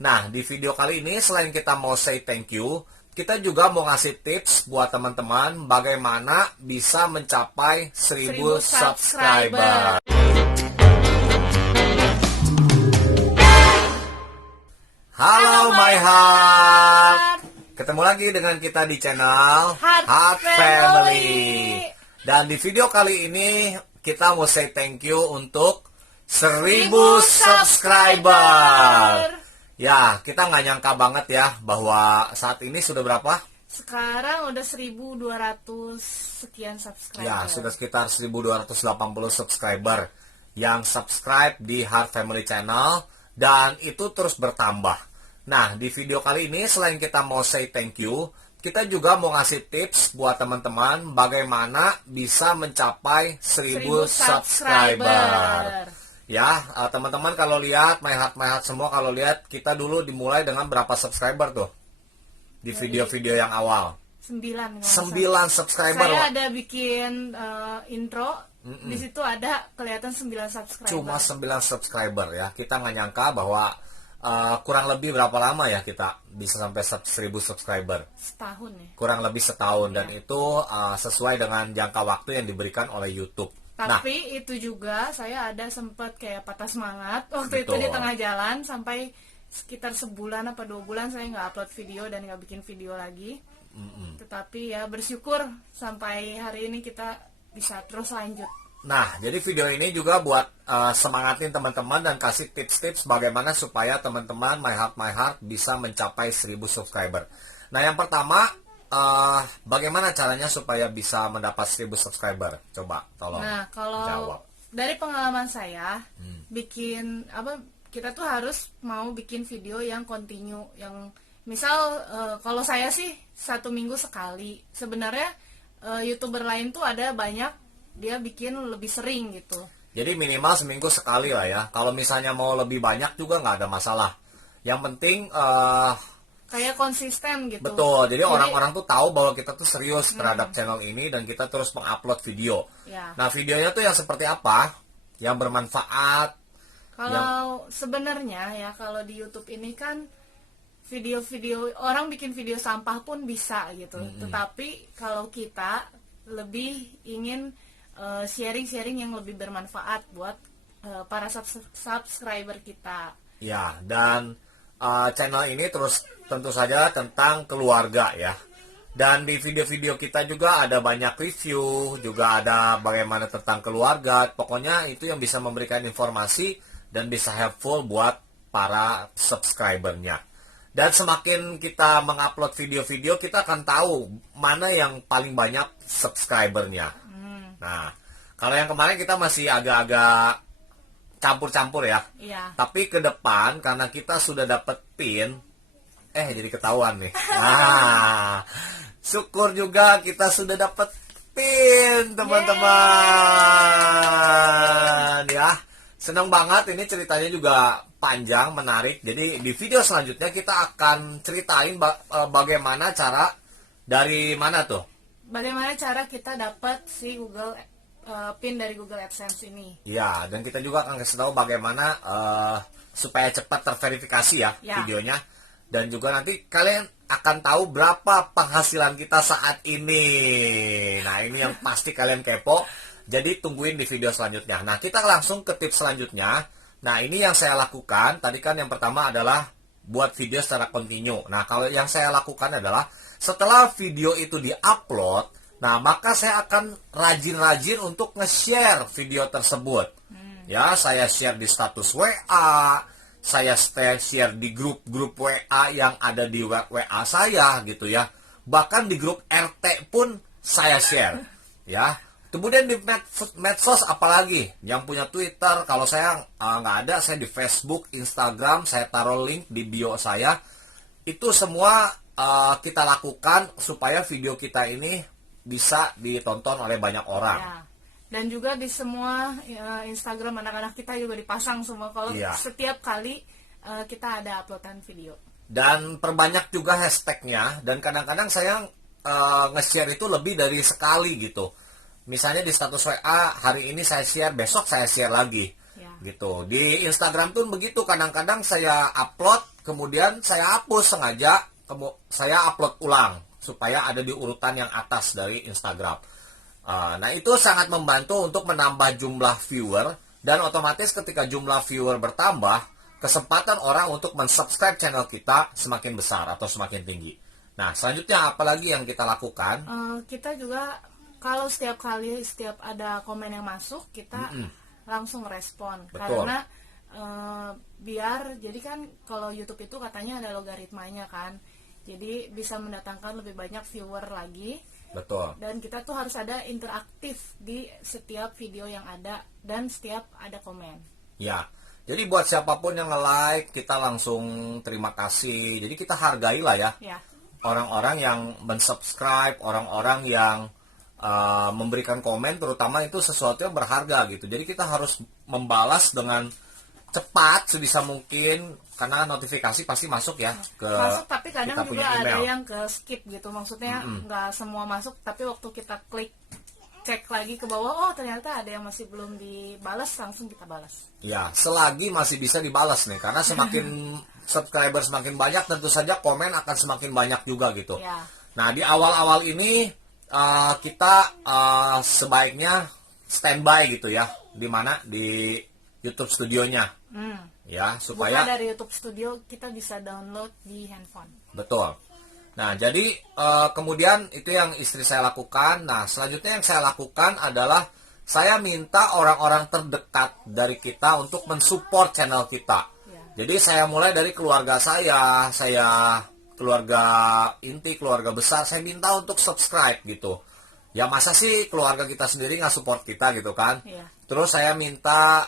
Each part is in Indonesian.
Nah, di video kali ini selain kita mau say thank you, kita juga mau ngasih tips buat teman-teman bagaimana bisa mencapai 1000 subscriber. Halo my heart. Ketemu lagi dengan kita di channel Heart Family. Dan di video kali ini kita mau say thank you untuk 1000 subscriber. Ya, kita nggak nyangka banget ya bahwa saat ini sudah berapa? Sekarang udah 1200 sekian subscriber. Ya, sudah sekitar 1280 subscriber yang subscribe di Heart Family Channel dan itu terus bertambah. Nah, di video kali ini selain kita mau say thank you, kita juga mau ngasih tips buat teman-teman bagaimana bisa mencapai 1000 subscriber. Ya, teman-teman kalau lihat my heart semua, kalau lihat kita dulu dimulai dengan berapa subscriber tuh di video-video yang awal? 9 subscriber. Saya ada bikin intro, di situ ada kelihatan 9 subscriber. Cuma 9 subscriber ya. Kita nggak nyangka bahwa kurang lebih berapa lama ya kita bisa sampai 1000 subscriber? Setahun ya. Kurang lebih setahun dan itu sesuai dengan jangka waktu yang diberikan oleh YouTube. Tapi itu juga saya ada sempat kayak patah semangat waktu Betul. itu di tengah jalan sampai sekitar sebulan apa 2 bulan saya nggak upload video dan nggak bikin video lagi. Tetapi ya bersyukur sampai hari ini kita bisa terus lanjut. Nah, jadi video ini juga buat semangatin teman-teman dan kasih tips-tips bagaimana supaya teman-teman my heart bisa mencapai 1000 subscriber. Nah, yang pertama bagaimana caranya supaya bisa mendapat 1000 subscriber? Coba tolong. Nah, kalau jawab. dari pengalaman saya, bikin kita tuh harus mau bikin video yang continue, yang misal kalau saya sih 1 minggu sekali. Sebenarnya YouTuber lain tuh ada banyak dia bikin lebih sering gitu. Jadi minimal seminggu sekali lah ya. Kalau misalnya mau lebih banyak juga nggak ada masalah. Yang penting kayak konsisten gitu. betul, jadi orang-orang tuh tahu bahwa kita tuh serius terhadap channel ini dan kita terus mengupload video. Ya. Nah, videonya tuh yang seperti apa? Yang bermanfaat. Kalau sebenarnya ya kalau di YouTube ini kan video-video orang bikin video sampah pun bisa gitu. Tetapi kalau kita lebih ingin sharing-sharing yang lebih bermanfaat buat para subscriber kita. Ya, dan channel ini terus tentu saja tentang keluarga ya. Dan di video-video kita juga ada banyak review, juga ada bagaimana tentang keluarga. Pokoknya itu yang bisa memberikan informasi dan bisa helpful buat para subscribernya. Dan semakin kita mengupload video-video, kita akan tahu mana yang paling banyak subscribernya. Nah, kalau yang kemarin kita masih agak-agak campur-campur ya. Iya. Tapi ke depan karena kita sudah dapat pin, jadi ketahuan nih. Nah, syukur juga kita sudah dapat pin, teman-teman. Ya, senang banget. Ini ceritanya juga panjang, menarik. Jadi di video selanjutnya kita akan ceritain bagaimana cara dari mana tuh? Bagaimana cara kita dapat si pin dari Google AdSense ini? Ya, dan kita juga akan kasih tahu bagaimana supaya cepat terverifikasi ya videonya. Dan juga nanti kalian akan tahu berapa penghasilan kita saat ini. Nah, ini yang pasti kalian kepo. Jadi tungguin di video selanjutnya. Nah, kita langsung ke tips selanjutnya. Nah, ini yang saya lakukan. Tadi kan yang pertama adalah buat video secara kontinu. Nah, kalau yang saya lakukan adalah setelah video itu di-upload, nah, maka saya akan rajin-rajin untuk nge-share video tersebut. Ya, saya share di status WA, saya share di grup-grup WA yang ada di WA saya gitu ya. Bahkan di grup RT pun saya share. Ya. Kemudian di medsos apalagi yang punya Twitter, kalau saya nggak ada, saya di Facebook, Instagram, saya taruh link di bio saya. Itu semua kita lakukan supaya video kita ini bisa ditonton oleh banyak orang. Ya. Dan juga di semua Instagram anak-anak kita juga dipasang semua kalau setiap kali kita ada uploadan video. Dan perbanyak juga hashtagnya. Dan kadang-kadang saya nge-share itu lebih dari sekali gitu. Misalnya di status WA hari ini saya share, besok saya share lagi. Gitu. Di Instagram pun begitu, kadang-kadang saya upload kemudian saya hapus sengaja, saya upload ulang supaya ada di urutan yang atas dari Instagram. Nah, itu sangat membantu untuk menambah jumlah viewer, dan otomatis ketika jumlah viewer bertambah, kesempatan orang untuk mensubscribe channel kita semakin besar atau semakin tinggi. Nah, selanjutnya apa lagi yang kita lakukan? Kita juga kalau setiap ada komen yang masuk, kita langsung respon. Betul. Karena biar, jadi kan kalau YouTube itu katanya ada logaritmanya kan, jadi bisa mendatangkan lebih banyak viewer lagi. Betul. Dan kita tuh harus ada interaktif di setiap video yang ada dan setiap ada komen. Ya, jadi buat siapapun yang nge-like, kita langsung terima kasih. Jadi kita hargailah ya. Orang-orang yang mensubscribe, orang-orang yang memberikan komen, terutama itu sesuatu yang berharga gitu. Jadi kita harus membalas dengan cepat sebisa mungkin, karena notifikasi pasti masuk ya ke masuk, tapi kadang kita juga punya ada email. yang ke skip gitu, maksudnya nggak semua masuk, tapi waktu kita klik cek lagi ke bawah, oh ternyata ada yang masih belum dibalas, langsung kita balas. Ya, selagi masih bisa dibalas nih, karena semakin subscriber semakin banyak, tentu saja komen akan semakin banyak juga gitu. Ya. Nah, di awal-awal ini kita sebaiknya standby gitu ya, di mana di YouTube studionya, ya, supaya bukan dari YouTube Studio, kita bisa download di handphone. Betul. Nah, jadi kemudian itu yang istri saya lakukan. Nah, selanjutnya yang saya lakukan adalah saya minta orang-orang terdekat dari kita untuk mensupport channel kita. Jadi saya mulai dari keluarga saya keluarga inti, keluarga besar, saya minta untuk subscribe gitu. Ya masa sih keluarga kita sendiri nggak support kita gitu kan. Terus saya minta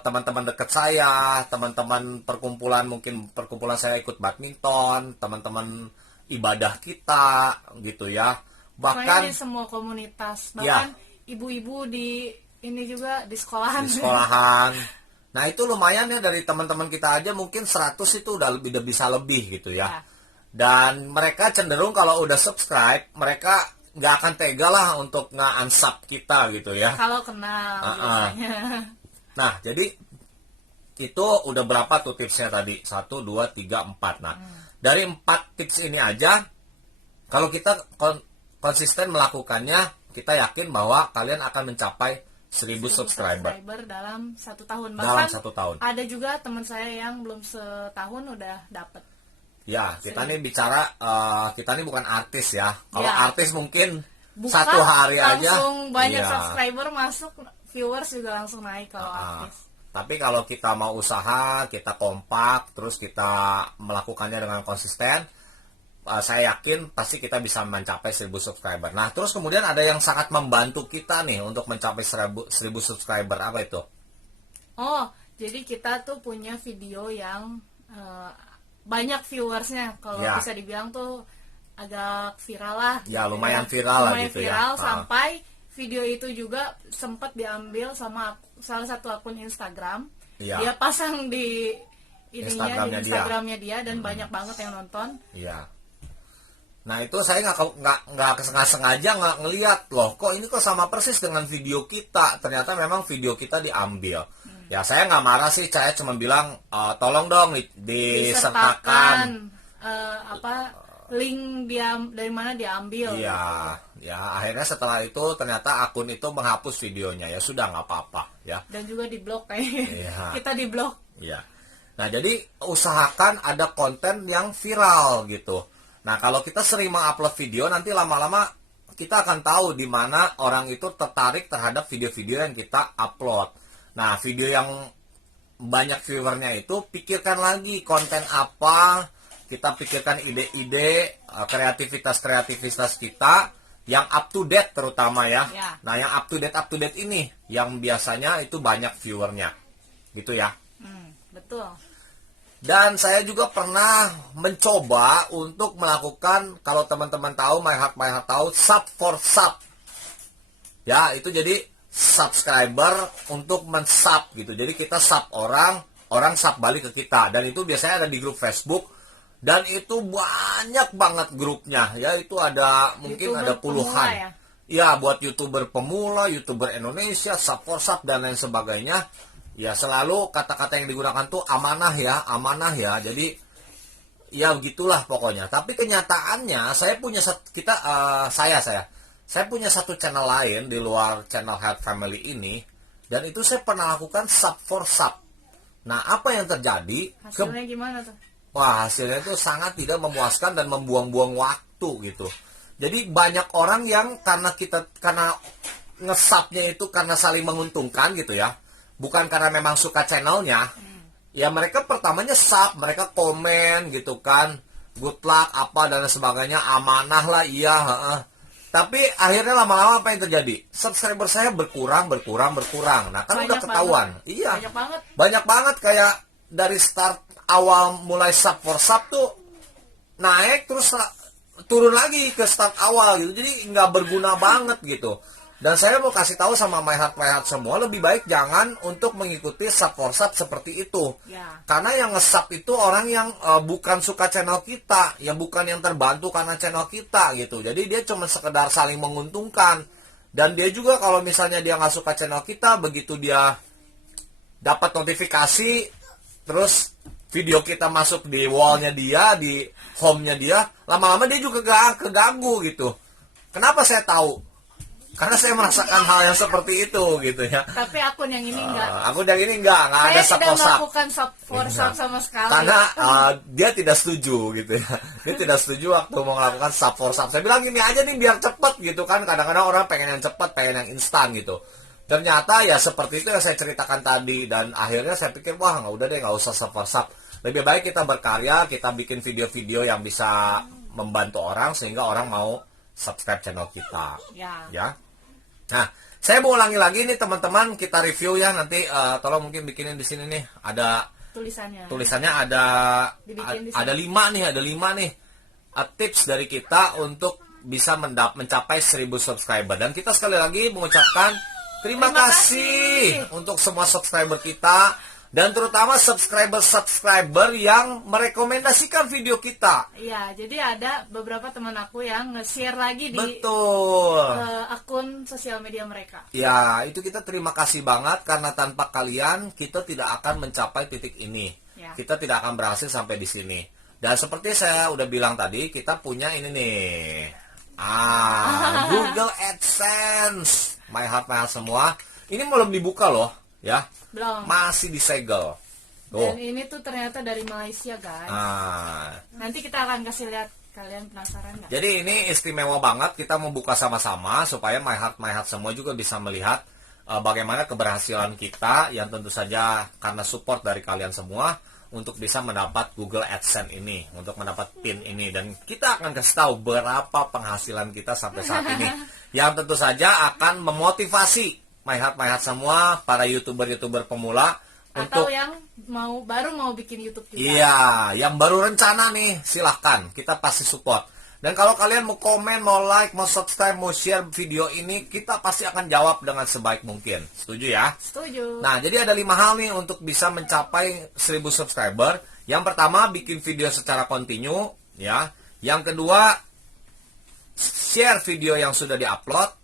teman-teman dekat saya, teman-teman perkumpulan, mungkin perkumpulan saya ikut badminton, teman-teman ibadah kita gitu ya. Bahkan di semua komunitas, bahkan ibu-ibu di ini juga di sekolahan. Di sekolahan. Nah, itu lumayan ya, dari teman-teman kita aja mungkin 100 itu udah bisa lebih gitu ya. Dan mereka cenderung kalau udah subscribe, mereka nggak akan tega lah untuk nge-unsub kita gitu ya. Kalau kenal biasanya. Nah, jadi itu udah berapa tuh tipsnya tadi? 1, 2, 3, 4. Nah, dari 4 tips ini aja, kalau kita konsisten melakukannya, kita yakin bahwa kalian akan mencapai 1000 subscriber dalam 1 tahun. Dalam Bahkan 1 tahun. ada juga teman saya yang belum setahun udah dapet. Ya, kita nih bicara, kita nih bukan artis ya. Kalau artis mungkin buka, 1 hari aja langsung banyak subscriber masuk, viewers juga langsung naik kalau artis. Tapi kalau kita mau usaha, kita kompak, terus kita melakukannya dengan konsisten, saya yakin pasti kita bisa mencapai 1000 subscriber. Nah, terus kemudian ada yang sangat membantu kita nih untuk mencapai 1000 subscriber. Apa itu? Oh, jadi kita tuh punya video yang banyak viewersnya. Kalau bisa dibilang tuh agak viral lah. Ya, lumayan viral lah gitu ya. Viral sampai video itu juga sempat diambil sama salah satu akun Instagram. Dia pasang di Instagramnya dia dan banyak banget yang nonton. Iya. Nah, itu saya nggak sengaja nggak ngeliat loh, kok ini kok sama persis dengan video kita. Ternyata memang video kita diambil. Ya, saya nggak marah sih, saya cuma bilang tolong dong disertakan link dari mana diambil. Iya, ya akhirnya setelah itu ternyata akun itu menghapus videonya. Ya sudah, nggak apa-apa ya. Dan juga diblok kayaknya. Kita diblok. Iya. Nah, jadi usahakan ada konten yang viral gitu. Nah, kalau kita sering mengupload video, nanti lama-lama kita akan tahu di mana orang itu tertarik terhadap video-video yang kita upload. Nah, video yang banyak viewernya itu, pikirkan lagi konten apa, kita pikirkan ide-ide, kreativitas kita yang up to date terutama ya. Nah, yang up to date ini yang biasanya itu banyak viewernya. Gitu ya. Betul. Dan saya juga pernah mencoba untuk melakukan, kalau teman-teman tahu, My Heart tahu, sub for sub. Ya, itu jadi subscriber untuk mensub gitu. Jadi kita sub orang sub balik ke kita. Dan itu biasanya ada di grup Facebook. Dan itu banyak banget grupnya. Ya, itu ada mungkin YouTuber ada puluhan. Ya, buat YouTuber pemula, YouTuber Indonesia, sub for sub, dan lain sebagainya. Ya, selalu kata-kata yang digunakan tuh amanah ya. Jadi ya begitulah pokoknya. Tapi kenyataannya saya punya saya punya satu channel lain di luar channel Health Family ini, dan itu saya pernah lakukan sub for sub. Nah, apa yang terjadi? Hasilnya gimana tuh? Wah, hasilnya itu sangat tidak memuaskan dan membuang-buang waktu gitu. Jadi banyak orang yang karena ngesubnya itu karena saling menguntungkan gitu ya, bukan karena memang suka channelnya. Ya mereka pertamanya sub, mereka komen gitu kan, good luck apa dan sebagainya, amanah lah, iya. Tapi akhirnya lama-lama apa yang terjadi? Subscriber saya berkurang. Nah kan Banyak udah ketahuan. banget. Iya. Banyak Banyak banget kayak dari start awal mulai sub for sub tuh naik terus turun lagi ke start awal gitu. Jadi nggak berguna banget gitu. Dan saya mau kasih tahu sama my heart semua, lebih baik jangan untuk mengikuti sub for sub seperti itu. Ya. Karena yang nge-sub itu orang yang bukan suka channel kita, yang bukan yang terbantu karena channel kita gitu. Jadi dia cuma sekedar saling menguntungkan. Dan dia juga kalau misalnya dia nggak suka channel kita, begitu dia dapat notifikasi, terus video kita masuk di wallnya dia, di home-nya dia, lama-lama dia juga keganggu gitu. Kenapa saya tahu? Karena saya merasakan hal yang seperti itu gitu ya. Tapi akun yang ini enggak. Akun yang ini enggak ada sub for Saya tidak sub. melakukan sub for sub sama sekali. Karena dia tidak setuju gitu ya. Dia tidak setuju waktu mau melakukan sub for sub. Saya bilang gini aja nih biar cepet gitu kan. Kadang-kadang orang pengen yang cepet, pengen yang instan gitu. Ternyata ya seperti itu yang saya ceritakan tadi. Dan akhirnya saya pikir wah nggak udah deh, nggak usah sub for sub. Lebih baik kita berkarya, kita bikin video-video yang bisa membantu orang sehingga orang mau subscribe channel kita. Ya. Nah, saya mau ulangi lagi nih teman-teman, kita review ya nanti. Tolong mungkin bikinin di sini nih ada tulisannya ada 5 nih tips dari kita untuk bisa mencapai 1000 subscriber. Dan kita sekali lagi mengucapkan terima kasih untuk semua subscriber kita. Dan terutama subscriber yang merekomendasikan video kita. Iya, jadi ada beberapa teman aku yang nge-share lagi di akun sosial media mereka. Ya, itu kita terima kasih banget karena tanpa kalian kita tidak akan mencapai titik ini. Ya. Kita tidak akan berhasil sampai di sini. Dan seperti saya udah bilang tadi, kita punya ini nih. Google AdSense. My heart semua. Ini belum dibuka loh, ya. Belum. Masih disegel. Dan ini tuh ternyata dari Malaysia, guys. Nanti kita akan kasih lihat, kalian penasaran nggak? Jadi ini istimewa banget, kita membuka sama-sama supaya my heart semua juga bisa melihat bagaimana keberhasilan kita yang tentu saja karena support dari kalian semua untuk bisa mendapat Google AdSense ini, untuk mendapat PIN ini, dan kita akan kasih tahu berapa penghasilan kita sampai saat ini yang tentu saja akan memotivasi my heart semua para YouTuber pemula atau yang baru mau bikin YouTube juga. Iya, yang baru rencana nih, silahkan, kita pasti support. Dan kalau kalian mau komen, mau like, mau subscribe, mau share video ini, kita pasti akan jawab dengan sebaik mungkin. Setuju ya? Setuju. Nah, jadi ada 5 hal nih untuk bisa mencapai 1000 subscriber. Yang pertama, bikin video secara kontinu, ya. Yang kedua, share video yang sudah diupload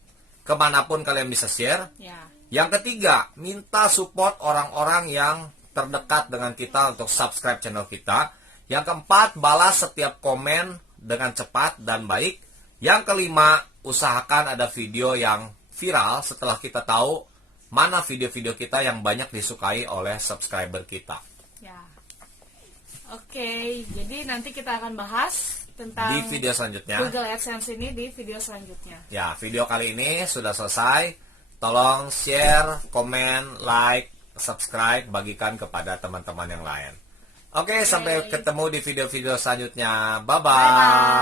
kemanapun kalian bisa share. Ya. Yang ketiga, minta support orang-orang yang terdekat dengan kita untuk subscribe channel kita. Yang keempat, balas setiap komen dengan cepat dan baik. Yang kelima, usahakan ada video yang viral setelah kita tahu mana video-video kita yang banyak disukai oleh subscriber kita. Ya. Oke, jadi nanti kita akan bahas tentang di video selanjutnya. Google AdSense ini di video selanjutnya. Ya, video kali ini sudah selesai. Tolong share, komen, like, subscribe, bagikan kepada teman-teman yang lain. Oke, sampai ketemu di video-video selanjutnya. Bye-bye.